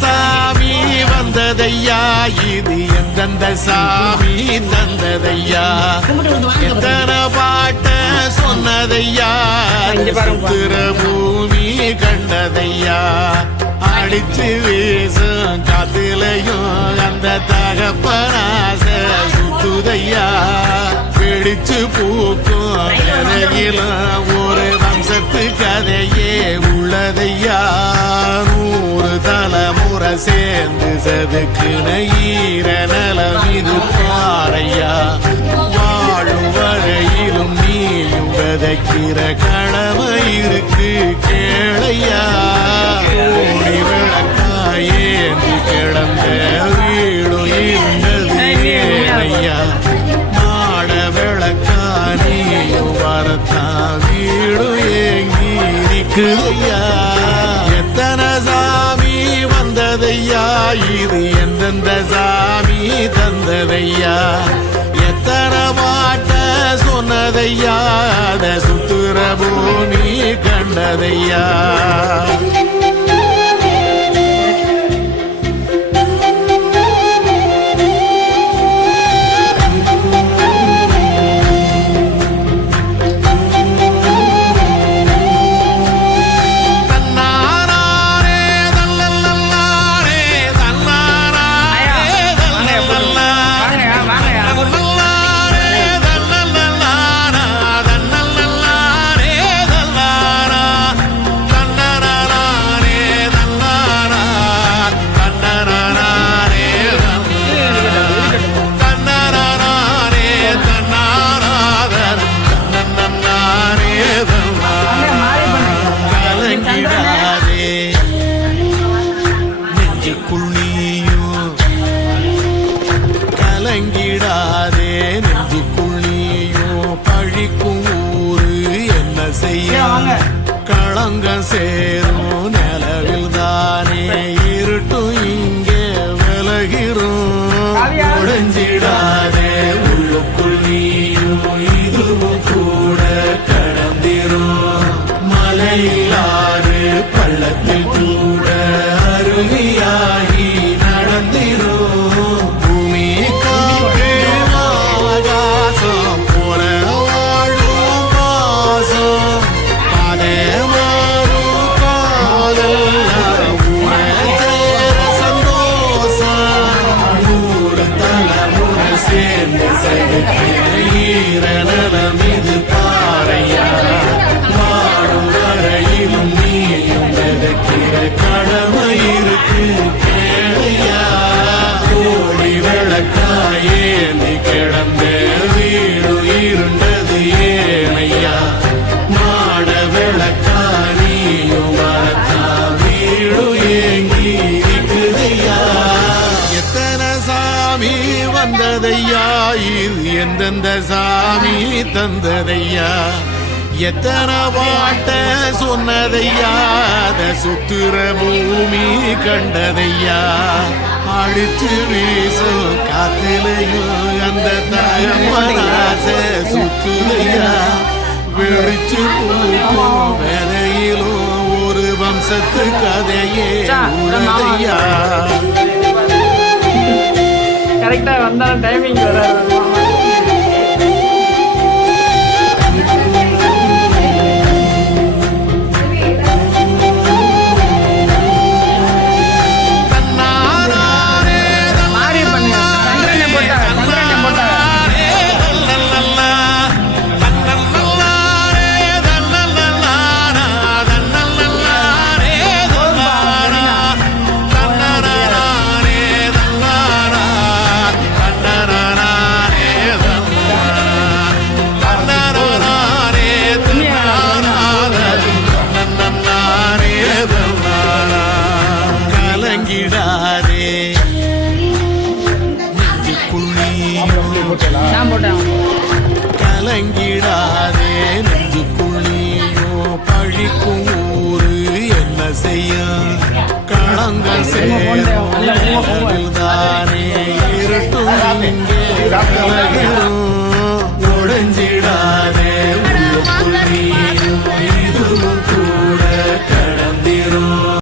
சாமி வந்ததையா, இது எந்தெந்த சாமி தந்ததையா, எத்தனை பாட்ட சொன்னதையா, சுத்திர பூமி கண்டதையா, அடிச்சு வீசும் காத்திலையும் அந்த தகப்பனாச சுத்துதையா, பிடிச்சு பூக்கும் கதையிலும் ஒரு வம்சத்து கதையே உள்ளதையா, நூறு தலைமுறை சேர்ந்து சதுக்குன ஈர நலம் இது பாறையா, வாழும் வரையிலும் நீயும் விதைக்கிற கடமை இருக்கு கேளையா, ஓடி விளக்காயேந்தி கிடந்த வீடும் இருந்தது ஏனையா, நாட விளக்கா நீயும் வரத்தான் வீடும் ஏங்கி இருக்குதையா, எத்தனை சாமி வந்ததையா, இது எந்தெந்த சாமி தந்ததையா, எத்தனை பாட்ட சொன்னதையா, அத சுத்துற பூமி கண்டதையா. கலங்கிடாதே நெஞ்சுக்குள் நீயும் பழிக்கும் ஊரு என்ன செய்ய, களங்கம் சேரும் நிலவில் தானே இருட்டும் இங்கே விலகிறோம், உடைஞ்சிடாதே உள்ளுக்குள் நீயும் இதுவும் கூட கடந்திரும், மலையில்லாறு பள்ளத்தில் கூட அருவியாகி நடந்திரும், பூமி காற்று ஆகாசம் போல வாழும் பாசம், பாதே மாறும் காதல் ஊரே சேர சந்தோஷம், நூறு தலைமுறை சேர்ந்து சகிக்கிற ஈர நலம் இது பாறையா, வாழும் வரையிலும் நீயும் விதைக்கிற கடமை இருக்கு கேளையா, ஓடி விளக்காயேந்தி கிடந்த வீடு இருண்டது ஏனையா, மாட விளக்கா நீயும் வரத்தா வீடு ஏங்கி இருக்குதையா, எத்தனை சாமி வந்ததையா, இது எந்தெந்த சாமி தந்ததையா, எத்தனை பாட்ட சொன்னதையா, அத சுத்துற பூமி கண்டதையா, அடிச்சு வீசும் காத்திலையும் அந்த தகப்பனாச சுத்துதையா, விழிச்சு பூக்கும் வேலையிலும் ஒரு வம்சத்து கதையே உள்ளதையா. கரெக்டா வந்தாலும் டைமிங் வராது. கலங்கிடாதே நெஞ்சுக்குள் நீயும் பழிக்கும் ஊரு என்ன செய்ய, நாங்கள் சேரும் தானே இருட்டும் இங்கே விலகிடும். ஒடுஞ்சிடும்